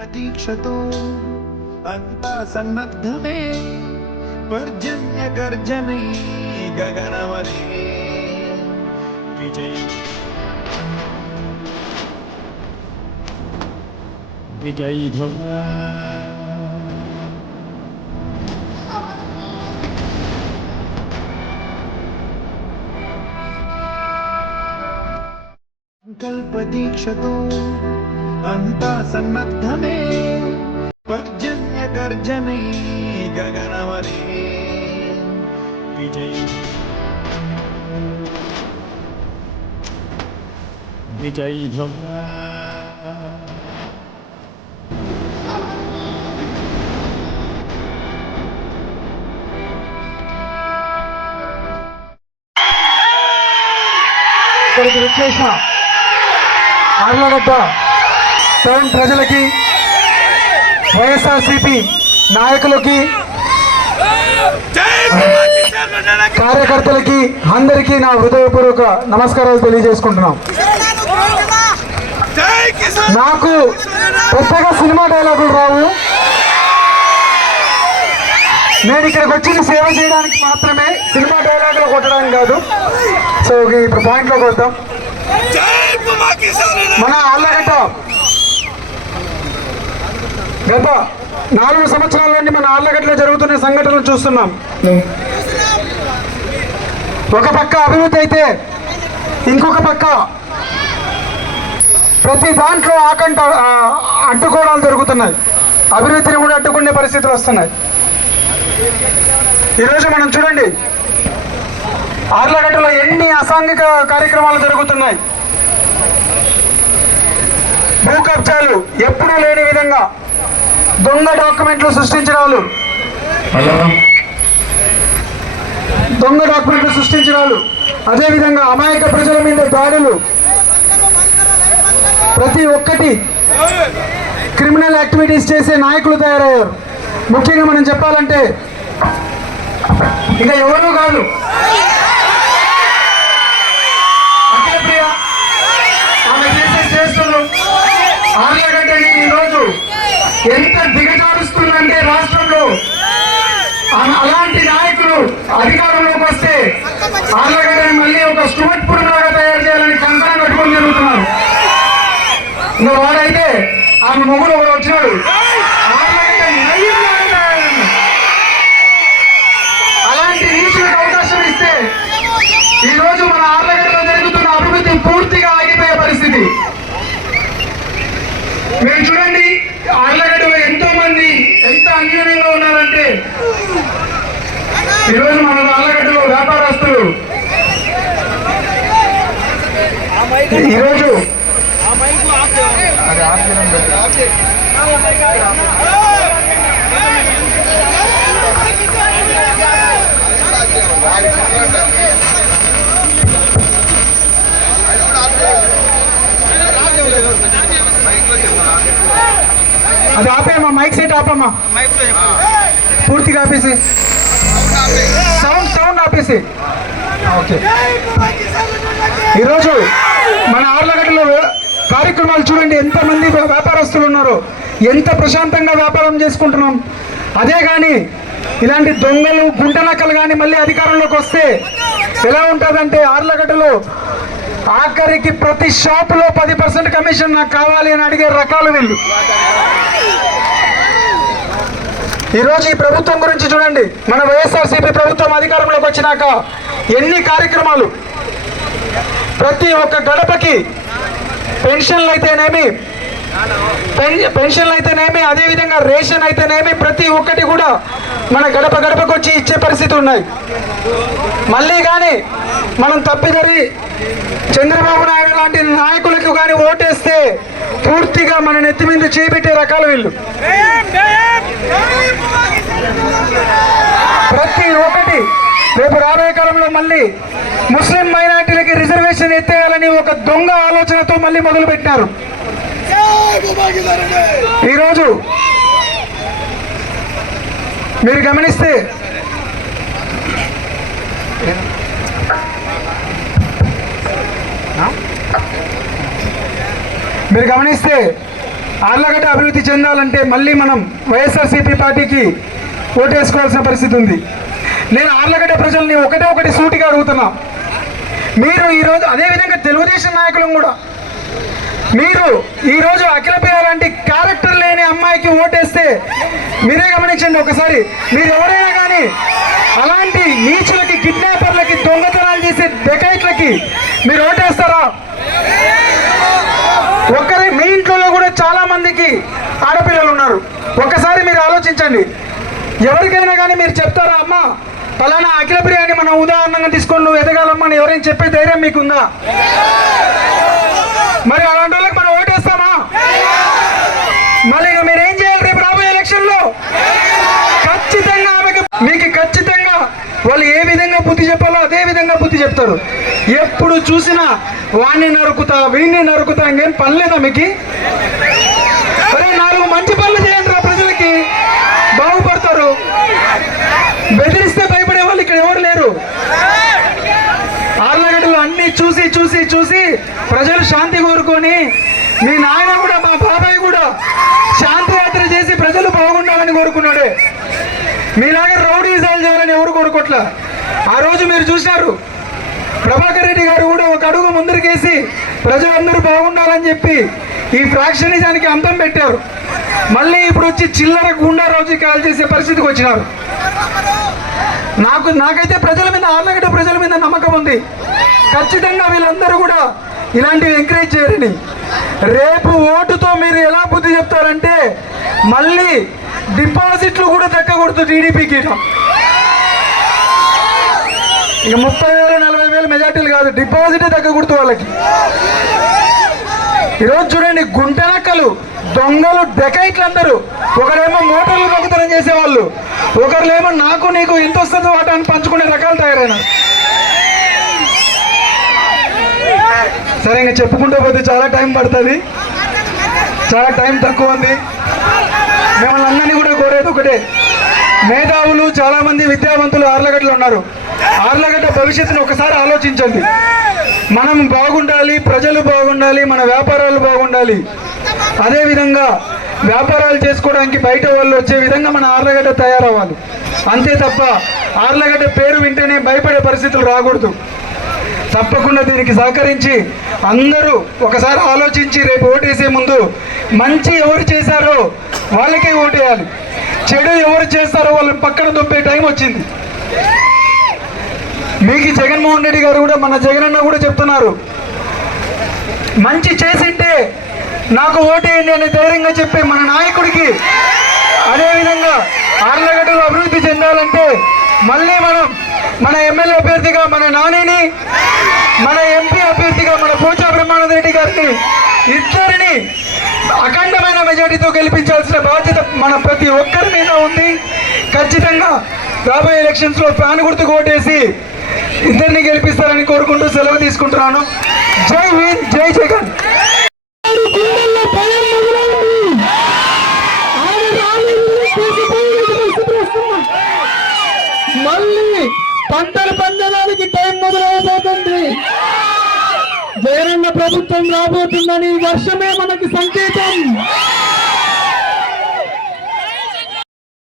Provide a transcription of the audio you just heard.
प्रदीक्षतो अन्तसन्नद्धमे पर्जन्यगर्जने गगनवने विजय विजयी अन्तसन्नद्धमे पर्जन्यगर्जने गगनवने। विजयी। विजयी भवा ಕೊಡುಗೆ ವಿಶೇಷ టౌన్ ప్రజలకి వైఎస్ఆర్సిపి నాయకులకి కార్యకర్తలకి అందరికీ నా హృదయపూర్వక నమస్కారాలు తెలియజేసుకుంటున్నాం. నాకు పెద్దగా సినిమా డైలాగులు రావు. నేను ఇక్కడికి వచ్చి సేవ చేయడానికి మాత్రమే సినిమా డైలాగులు కొట్టడానికి కాదు. సో ఇప్పుడు పాయింట్లోకి వద్దాం. మన ఆళ్ళగడ్డ గత నాలుగు సంవత్సరాల నుండి మన ఆళ్ళగడ్డలో జరుగుతున్న సంఘటనలు చూస్తున్నాం. ఒక పక్క అభివృద్ధి అయితే ఇంకొక పక్క ప్రతి దాంట్లో ఆకంట అడ్డుకోవడాలు జరుగుతున్నాయి. అభివృద్ధిని కూడా అడ్డుకునే పరిస్థితులు వస్తున్నాయి. ఈరోజు మనం చూడండి ఆర్లగడ్డలో ఎన్ని అసాంఘిక కార్యక్రమాలు జరుగుతున్నాయి. భూ కబ్జాలు ఎప్పుడూ లేని విధంగా దొంగ డాక్యుమెంట్లు సృష్టించిన వాళ్ళు. దొంగ డాక్యుమెంట్లు సృష్టించిన వాళ్ళు. అదేవిధంగా అమాయక ప్రజల మీద దాడులు. ప్రతి ఒక్కటి క్రిమినల్ యాక్టివిటీస్ చేసే నాయకులు తయారయ్యారు. ముఖ్యంగా మనం చెప్పాలంటే ఇంకా ఎవరూ కాదు అఖిలప్రియ ఆమె చేసే చేష్టలు ఆర్లగడ్డని ఈరోజు ఎంత దిగజారుస్తుందంటే రాష్ట్రంలో ఆమె అలాంటి నాయకులు అధికారంలోకి వస్తే ఆర్లగడ్డని మళ్ళీ ఒక స్టూవర్ట్ పురుగులాగా తయారు చేయాలని కంకణం కట్టుకొని జరుగుతున్నారు. ఇంకా వాడైతే ఆమె మొగుడు ఒకడు వచ్చినాడు. అలాంటి నీచులకు అవకాశం ఇస్తే ఈ రోజు మన ఆర్లగడ్డలో జరుగుతున్న అభివృద్ధి పూర్తిగా ఆగిపోయే పరిస్థితి. మీరు చూడండి ఆర్లగడ్డలో ఎంతో మంది ఎంత అన్యూనంగా ఈరోజు మన ఆర్లగడ్డలో వ్యాపారస్తులు ఈరోజు అది ఆపేయమ్మా మైక్ సెట్ ఆపమ్మా. పూర్తిగా ఆపేసి. సౌండ్ సౌండ్ ఆపేసి ఓకే ఈరోజు మన ఆర్లగడ్డలో కార్యక్రమాలు చూడండి. ఎంతమంది వ్యాపారస్తులు ఉన్నారో? ఎంత ప్రశాంతంగా వ్యాపారం చేసుకుంటున్నాం? అదే కానీ ఇలాంటి దొంగలు గుంటనక్కలు కానీ మళ్ళీ అధికారంలోకి వస్తే ఎలా ఉంటుందంటే ఆర్లగడ్డలో ఆఖరికి ప్రతి షాపులో పది పర్సెంట్ కమిషన్ నాకు కావాలి అని అడిగే రకాలు వీళ్ళు. ఈరోజు ఈ ప్రభుత్వం గురించి చూడండి. మన వైఎస్ఆర్సీపీ ప్రభుత్వం అధికారంలోకి వచ్చినాక ఎన్ని కార్యక్రమాలు ప్రతి ఒక్క గడపకి పెన్షన్లు అయితేనేమి పెన్- పెన్షన్లు అయితేనేమి అదేవిధంగా రేషన్ అయితేనేమి ప్రతి ఒక్కటి కూడా మన గడప గడపకు వచ్చి ఇచ్చే పరిస్థితి ఉన్నాయి. మళ్ళీ కానీ మనం తప్పిదరి చంద్రబాబు నాయుడు లాంటి నాయకులకు కానీ ఓటేస్తే పూర్తిగా మన నెత్తి మీద చేపెట్టే రకాలు వీళ్ళు. ప్రతి ఒక్కటి రేపు రాబోయే కాలంలో మళ్ళీ ముస్లిం మైనార్టీలకి రిజర్వేషన్ ఎత్తేయాలని ఒక దొంగ ఆలోచనతో మళ్ళీ మొదలుపెట్టారు ఈరోజు మీరు గమనిస్తే మీరు గమనిస్తే ఆర్లగడ్డ అభివృద్ధి చెందాలంటే మళ్ళీ మనం వైఎస్ఆర్సీపీ పార్టీకి ఓటేసుకోవాల్సిన పరిస్థితి ఉంది. నేను ఆర్లగడ్డ ప్రజల్ని ఒకటే ఒకటి సూటిగా అడుగుతున్నా. మీరు ఈరోజు అదేవిధంగా తెలుగుదేశం నాయకులను కూడా మీరు ఈరోజు అఖిల ప్రియ లాంటి క్యారెక్టర్ లేని అమ్మాయికి ఓటేస్తే మీరే గమనించండి ఒకసారి. మీరు ఎవరైనా కానీ అలాంటి నీచులకి కిడ్నాపర్లకి దొంగతనాలు చేసే డెకైట్లకి మీరు ఓటేస్తారు ఒక్కరి మీ ఇంట్లో కూడా చాలా మందికి ఆడపిల్లలు ఉన్నారు. ఒక్కసారి మీరు ఆలోచించండి. ఎవరికైనా కానీ మీరు చెప్తారా అమ్మ పలానా అఖిల ప్రియాని మనం ఉదాహరణగా తీసుకొని నువ్వు ఎదగాలమ్మా అని ఎవరైనా చెప్పే ధైర్యం మీకుందా? మరి అలాంటి వాళ్ళకి మనం ఓటేస్తామా? మళ్ళీ ఇక చేయాలి రేపు రాబోయే ఎలక్షన్లో ఖచ్చితంగా ఆమెకి మీకు ఖచ్చితంగా వాళ్ళు ఏ విధంగా బుద్ధి చెప్పాలో అదే విధంగా బుద్ధి చెప్తారు. ఎప్పుడు చూసినా వాణ్ణి నరుకుతా వీణ్ణి నరుకుతా ఇంకేం పని లేదా మీకు అరే నాలుగు మంచి పనులు చేయండి రా ప్రజలకి బాగుపడతారు బెదిరిస్తే భయపడే వాళ్ళు ఇక్కడ ఎవరు లేరు. ఆర్లగడ్డలు అన్ని చూసి చూసి చూసి ప్రజలు శాంతి కోరుకొని మీ నాయన కూడా మా బాబాయ్ కూడా శాంతి యాత్ర చేసి ప్రజలు బాగుండాలని కోరుకున్నాడే. మీలాగా రౌడీజాలు చేయాలని ఎవరు కోరుకోట్లా? ఆ రోజు మీరు చూశారు ప్రభాకర్ రెడ్డి గారు కూడా ఒక అడుగు ముందరికేసి ప్రజలందరూ బాగుండాలని చెప్పి ఈ ఫ్రాక్షనిజానికి అంతం పెట్టారు. మళ్ళీ ఇప్పుడు వచ్చి చిల్లర గుండా రోజు కాల్ చేసే పరిస్థితికి వచ్చినారు. నాకు నాకైతే ప్రజల మీద ఆర్లగడ్డ ప్రజల మీద నమ్మకం ఉంది. ఖచ్చితంగా వీళ్ళందరూ కూడా ఇలాంటివి ఎంకరేజ్ చేయరని రేపు ఓటుతో మీరు ఎలా బుద్ధి చెప్తారంటే మళ్ళీ డిపాజిట్లు కూడా దక్కకూడదు టీడీపీకి ఇక ముప్పై వేలు నలభై వేలు మెజార్టీలు కాదు డిపాజిటే తగ్గకూడదు వాళ్ళకి. ఈరోజు చూడండి గుంటనక్కలు దొంగలు డెకైట్లు అందరూ ఒకరేమో మోటార్లు దొంగతనం చేసేవాళ్ళు. ఒకరులేమో నాకు నీకు ఇంత వస్తుంది వాటా అని పంచుకునే రకాలు తయారైన. సరే ఇంకా చెప్పుకుంటూ పోతే చాలా టైం పడుతుంది. చాలా టైం తక్కువ ఉంది. మిమ్మల్ని అందరినీ కూడా కోరేది ఒకటే. మేధావులు చాలామంది విద్యావంతులు ఆర్లగడ్డలు ఉన్నారు. ఆర్లగడ్డ భవిష్యత్తును ఒకసారి ఆలోచించండి. మనం బాగుండాలి ప్రజలు బాగుండాలి మన వ్యాపారాలు బాగుండాలి. అదేవిధంగా వ్యాపారాలు చేసుకోవడానికి బయట వాళ్ళు వచ్చే విధంగా మన ఆర్లగడ్డ తయారవ్వాలి. అంతే తప్ప ఆర్లగడ్డ పేరు వింటేనే భయపడే పరిస్థితులు రాకూడదు. తప్పకుండా దీనికి సహకరించి అందరూ ఒకసారి ఆలోచించి రేపు ఓటేసే ముందు మంచి ఎవరు చేశారో వాళ్ళకే ఓటేయాలి. చెడు ఎవరు చేస్తారో వాళ్ళని పక్కన దొప్పే టైం వచ్చింది. మీకు ఈ జగన్మోహన్ రెడ్డి గారు కూడా మన జగనన్న కూడా చెప్తున్నారు. మంచి చేసింటే నాకు ఓటేయండి అని ధైర్యంగా చెప్పే మన నాయకుడికి అదేవిధంగా ఆర్లగడ్డలు అభివృద్ధి చెందాలంటే మళ్ళీ మనం మన ఎమ్మెల్యే అభ్యర్థిగా మన నానిని మన ఎంపీ అభ్యర్థిగా మన పూజా బ్రహ్మానంద రెడ్డి గారిని ఇద్దరిని అఖండమైన మెజార్టీతో గెలిపించాల్సిన బాధ్యత మన ప్రతి ఒక్కరి మీద ఉంది. ఖచ్చితంగా రాబోయే ఎలక్షన్స్లో ఫ్యాన్ గుర్తుకు ఓటేసి ఇద్దరిని గెలిపిస్తారని కోరుకుంటూ సెలవు తీసుకుంటున్నాను. జై హింద్ జై జగన్. మళ్ళీ పంటలు పంచడానికి టైం మొదలైపోతుంది జగనన్న ప్రభుత్వం రాబోతుందని వర్షమే మనకి సంకేతం.